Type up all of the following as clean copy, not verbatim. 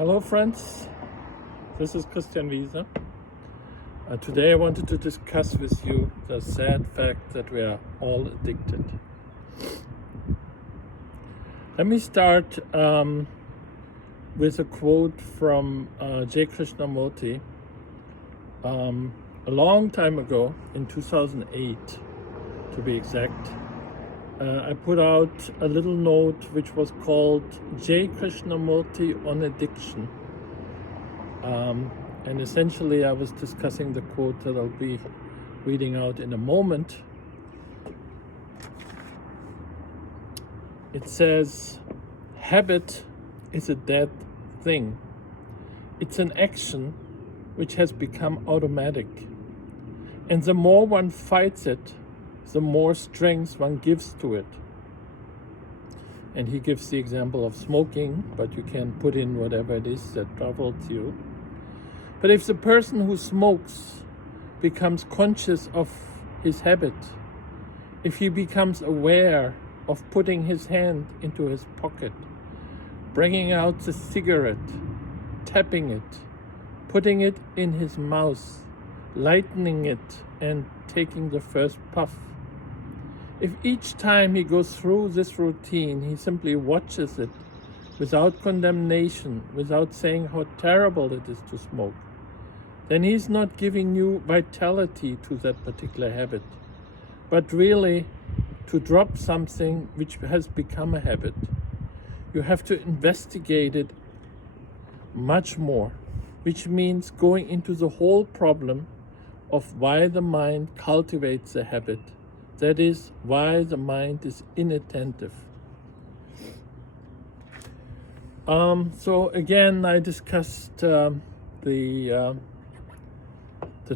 Hello friends, this is Christian Wiese. Today I wanted to discuss with you the sad fact that we are all addicted. Let me start with a quote from J. Krishnamurti. A long time ago, in 2008 to be exact, I put out a little note which was called J. Krishnamurti on Addiction. And essentially I was discussing the quote that I'll be reading out in a moment. It says, "Habit is a dead thing. It's an action which has become automatic. And the more one fights it, the more strength one gives to it." And he gives the example of smoking, but you can put in whatever it is that troubles you. But if the person who smokes becomes conscious of his habit, if he becomes aware of putting his hand into his pocket, bringing out the cigarette, tapping it, putting it in his mouth, lightening it, and taking the first puff, if each time he goes through this routine, he simply watches it without condemnation, without saying how terrible it is to smoke, then he's not giving you vitality to that particular habit, but really to drop something which has become a habit. You have to investigate it much more, which means going into the whole problem of why the mind cultivates a habit. That is, why the mind is inattentive. So again, I discussed the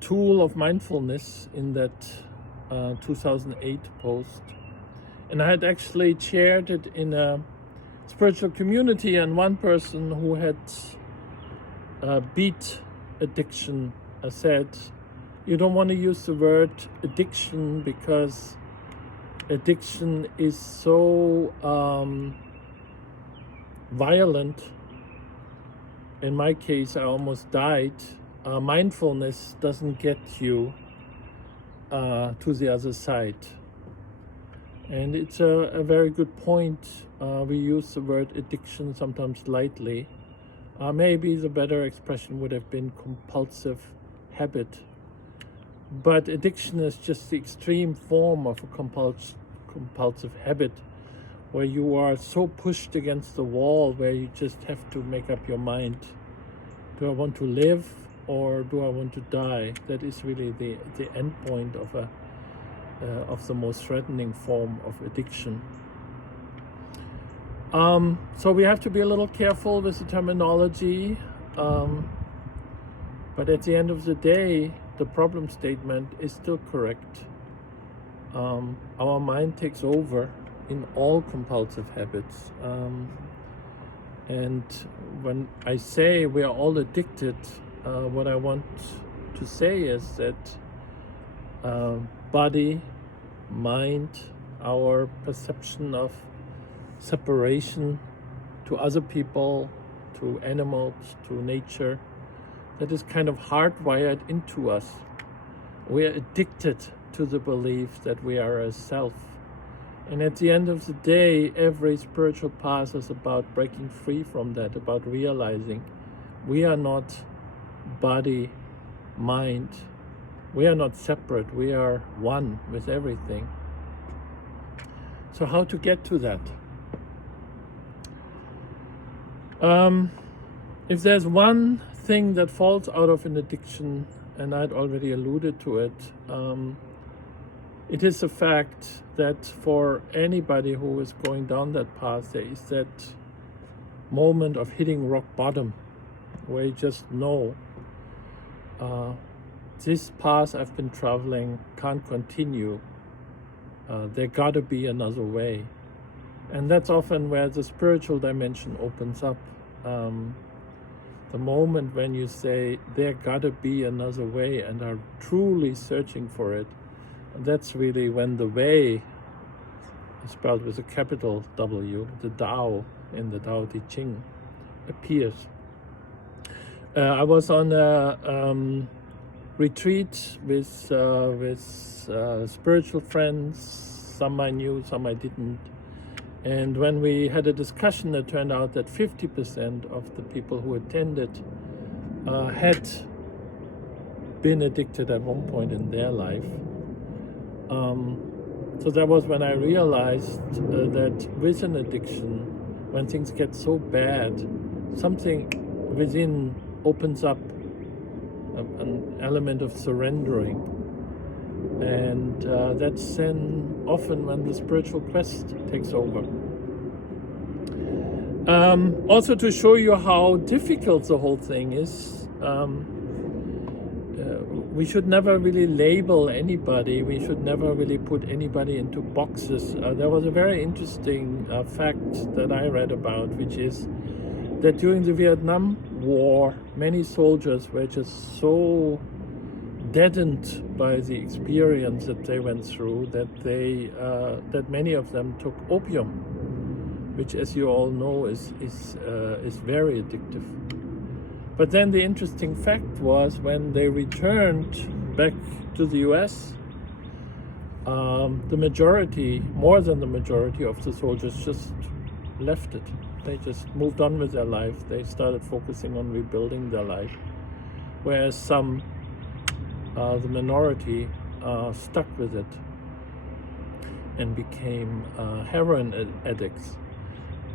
tool of mindfulness in that 2008 post. And I had actually shared it in a spiritual community, and one person who had beat addiction said, "You don't want to use the word addiction because addiction is so violent. In my case, I almost died. Mindfulness doesn't get you to the other side." And it's a very good point. We use the word addiction sometimes lightly. Maybe the better expression would have been compulsive habit. But addiction is just the extreme form of a compulsive habit, where you are so pushed against the wall, where you just have to make up your mind. Do I want to live or do I want to die? That is really the end point of the most threatening form of addiction. So we have to be a little careful with the terminology, but at the end of the day, the problem statement is still correct. Our mind takes over in all compulsive habits. And when I say we are all addicted, what I want to say is that body, mind, our perception of separation to other people, to animals, to nature, that is kind of hardwired into us. We are addicted to the belief that we are a self. And at the end of the day, every spiritual path is about breaking free from that, about realizing we are not body, mind. We are not separate. We are one with everything. So how to get to that? If there's one thing that falls out of an addiction, and I'd already alluded to it, it is the fact that for anybody who is going down that path, there is that moment of hitting rock bottom, where you just know this path I've been traveling can't continue. There gotta be another way. And that's often where the spiritual dimension opens up. The moment when you say, there gotta be another way, and are truly searching for it, that's really when the way, spelled with a capital W, the Tao in the Tao Te Ching, appears. I was on a retreat with spiritual friends. Some I knew, some I didn't. And when we had a discussion, it turned out that 50% of the people who attended had been addicted at one point in their life. So that was when I realized that with an addiction, when things get so bad, something within opens up an element of surrendering. And that's then often when the spiritual quest takes over. Also to show you how difficult the whole thing is, we should never really label anybody. We should never really put anybody into boxes. There was a very interesting fact that I read about, which is that during the Vietnam War, many soldiers were just so deadened by the experience that they went through that that many of them took opium, which, as you all know, is very addictive. But then the interesting fact was when they returned back to the US, the majority, more than the majority of the soldiers just left it. They just moved on with their life. They started focusing on rebuilding their life. Whereas some, the minority, stuck with it and became heroin addicts.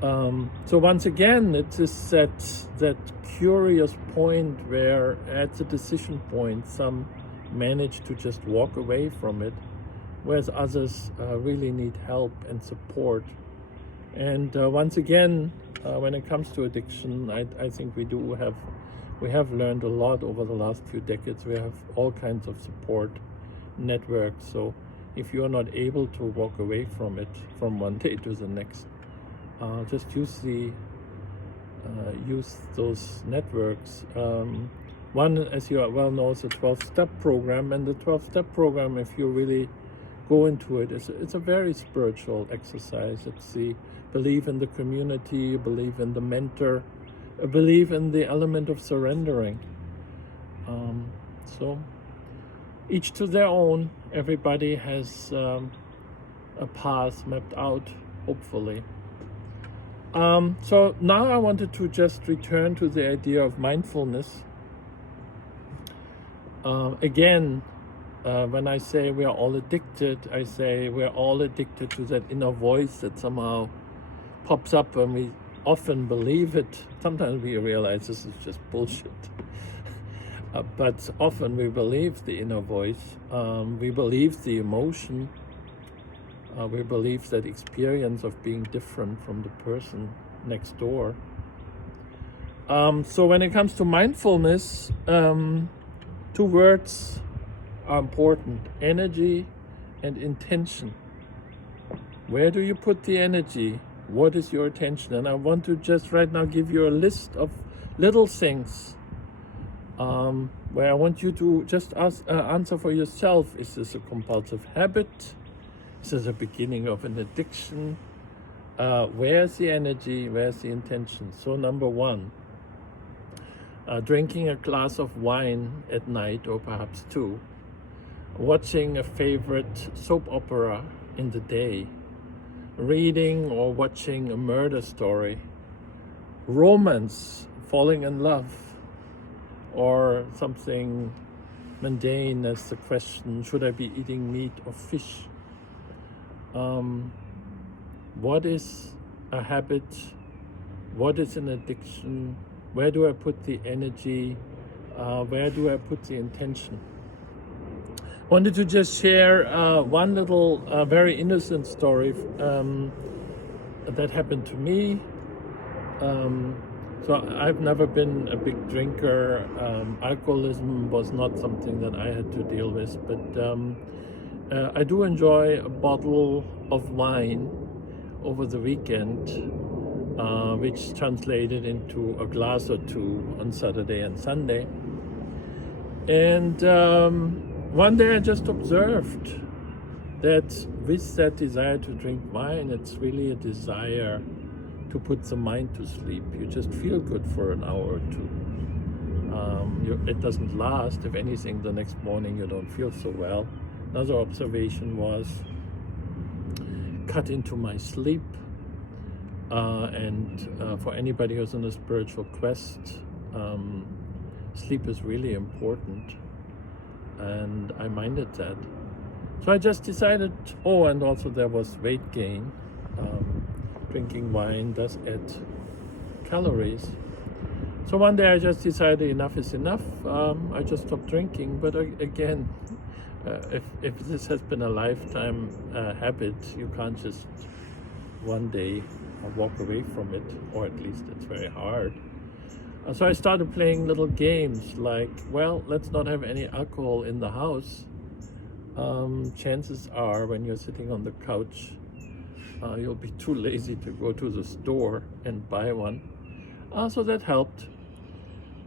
So once again, it is that curious point where at the decision point, some manage to just walk away from it, whereas others really need help and support. And once again, when it comes to addiction, I think we have learned a lot over the last few decades. We have all kinds of support networks. So if you are not able to walk away from it from one day to the next, just use those networks. One, as you well know, is a 12-step program, and the 12-step program, if you really go into it, it's a very spiritual exercise. It's the belief in the community, belief in the mentor, a belief in the element of surrendering. So each to their own. Everybody has a path mapped out, hopefully. So now I wanted to just return to the idea of mindfulness. Again, when I say we are all addicted, I say we're all addicted to that inner voice that somehow pops up when we often believe it. Sometimes we realize this is just bullshit. But often we believe the inner voice. We believe the emotion. We believe that experience of being different from the person next door. So when it comes to mindfulness, two words are important: energy and intention. Where do you put the energy? What is your attention? And I want to just right now give you a list of little things where I want you to just answer for yourself. Is this a compulsive habit? Is this the beginning of an addiction? Where's the energy? Where's the intention? So number one, drinking a glass of wine at night, or perhaps two, watching a favorite soap opera in the day, reading or watching a murder story, romance, falling in love, or something mundane as the question, should I be eating meat or fish? What is a habit? What is an addiction? Where do I put the energy? Where do I put the intention? Wanted to just share one little very innocent story that happened to me. So I've never been a big drinker. Alcoholism was not something that I had to deal with, but I do enjoy a bottle of wine over the weekend, which translated into a glass or two on Saturday and Sunday. And one day I just observed that with that desire to drink wine, it's really a desire to put the mind to sleep. You just feel good for an hour or two. It doesn't last. If anything, the next morning you don't feel so well. Another observation was cut into my sleep. And for anybody who's on a spiritual quest, sleep is really important. And I minded that. So I just decided, and also there was weight gain. Drinking wine does add calories. So one day I just decided enough is enough. I just stopped drinking. But again, if this has been a lifetime habit, you can't just one day walk away from it, or at least it's very hard. So I started playing little games like, well, let's not have any alcohol in the house. Chances are when you're sitting on the couch, you'll be too lazy to go to the store and buy one. So that helped.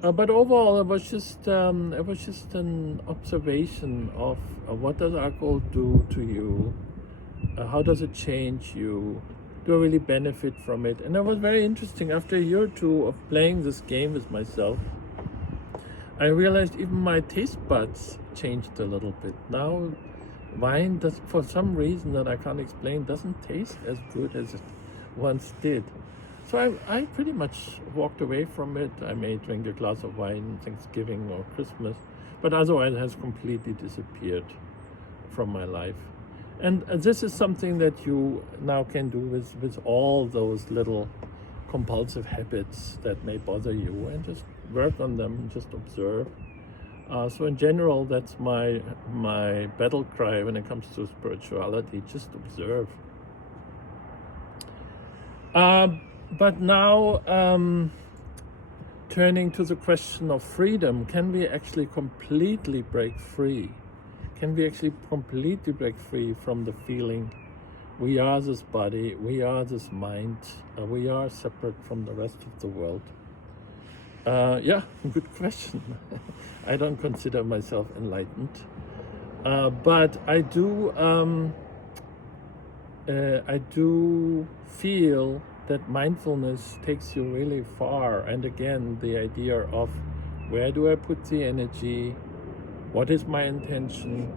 But overall, it was just an observation of what does alcohol do to you? How does it change you? Do I really benefit from it? And it was very interesting. After a year or two of playing this game with myself, I realized even my taste buds changed a little bit. Now, wine does, for some reason that I can't explain, doesn't taste as good as it once did. So I pretty much walked away from it. I may drink a glass of wine Thanksgiving or Christmas, but otherwise it has completely disappeared from my life. And this is something that you now can do with all those little compulsive habits that may bother you, and just work on them and just observe. So in general, that's my battle cry when it comes to spirituality, just observe. But now, turning to the question of freedom, can we actually completely break free? Can we actually completely break free from the feeling we are this body, we are this mind, we are separate from the rest of the world? Yeah, good question. I don't consider myself enlightened, but I do feel that mindfulness takes you really far. And again, the idea of where do I put the energy? What is my intention?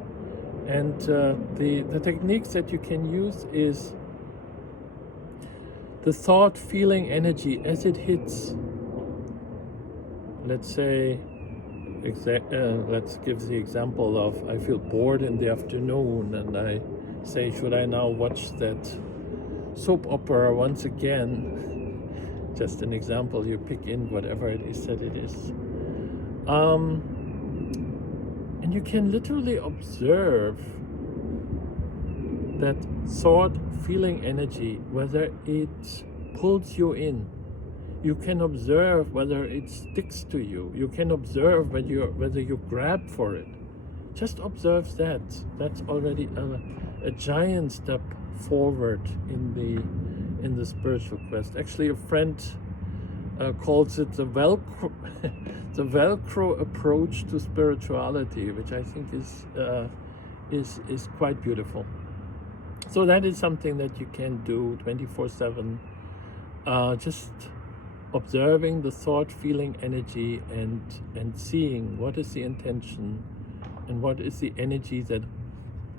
And the techniques that you can use is the thought, feeling, energy as it hits. Let's say, let's give the example of I feel bored in the afternoon and I say, should I now watch that soap opera once again? Just an example, you pick in whatever it is that it is. And you can literally observe that thought, feeling, energy, whether it pulls you in. You can observe whether it sticks to you. You can observe whether you grab for it. Just observe that. That's already a giant step forward in the spiritual quest. Actually, a friend calls it the Velcro, the Velcro approach to spirituality, which I think is quite beautiful. So that is something that you can do 24/7. Just observing the thought, feeling, energy, and seeing what is the intention and what is the energy that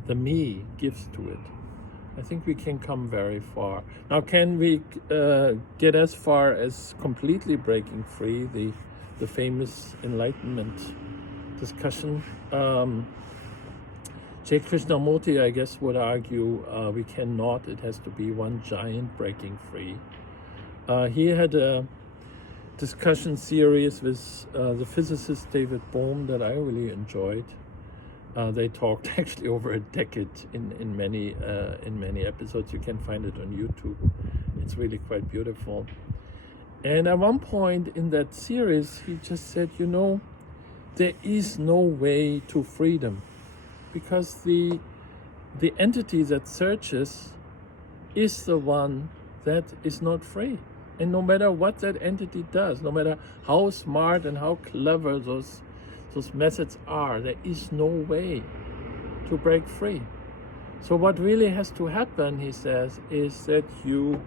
the me gives to it. I think we can come very far. Now, can we get as far as completely breaking free, the famous enlightenment discussion? J. Krishnamurti, I guess, would argue we cannot. It has to be one giant breaking free. He had a discussion series with the physicist David Bohm that I really enjoyed. They talked actually over a decade in many episodes. You can find it on YouTube. It's really quite beautiful. And at one point in that series, he just said, there is no way to freedom, because the entity that searches is the one that is not free. And no matter what that entity does, no matter how smart and how clever those methods are, there is no way to break free. So what really has to happen, he says, is that you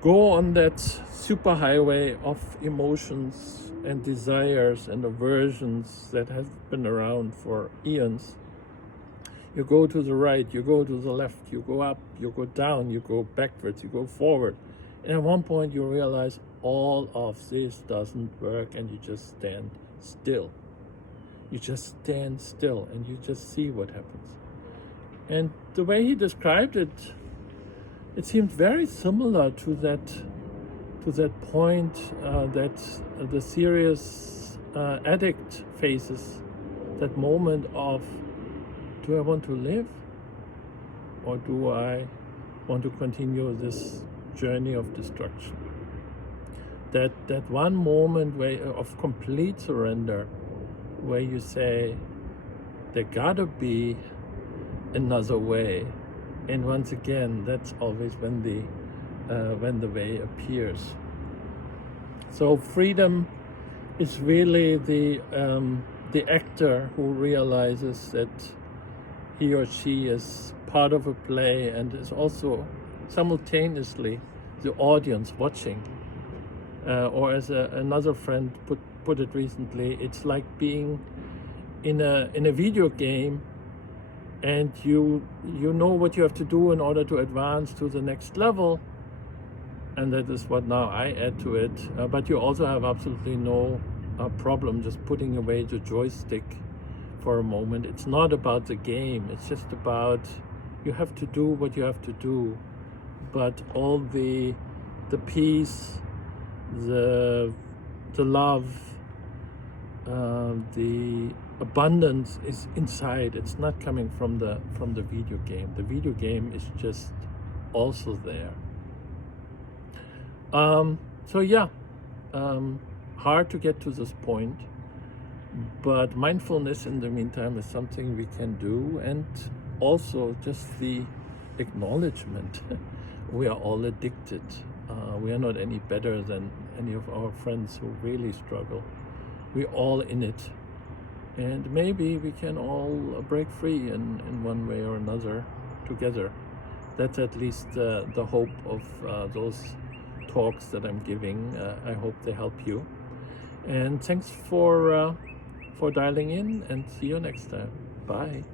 go on that superhighway of emotions and desires and aversions that have been around for eons. You go to the right, you go to the left, you go up, you go down, you go backwards, you go forward. And at one point you realize all of this doesn't work, and you just stand still. You just stand still and you just see what happens. And the way he described it, it seemed very similar to that point that the serious addict faces, that moment of, do I want to live, or do I want to continue this journey of destruction? That one moment of complete surrender, where you say, there gotta be another way. And once again, that's always when the way appears. So freedom is really the actor who realizes that he or she is part of a play and is also simultaneously the audience watching. Or as another friend put it recently, it's like being in a video game, and you know what you have to do in order to advance to the next level, and that is what now I add to it. But you also have absolutely no problem just putting away the joystick for a moment. It's not about the game, it's just about, you have to do what you have to do, but all the peace, the love, the abundance is inside. It's not coming from the video game. The video game is just also there. So yeah, hard to get to this point, but mindfulness in the meantime is something we can do, and also just the acknowledgement we are all addicted. We are not any better than any of our friends who really struggle. We're all in it. And maybe we can all break free in one way or another together. That's at least the hope of those talks that I'm giving. I hope they help you. And thanks for dialing in, and see you next time. Bye.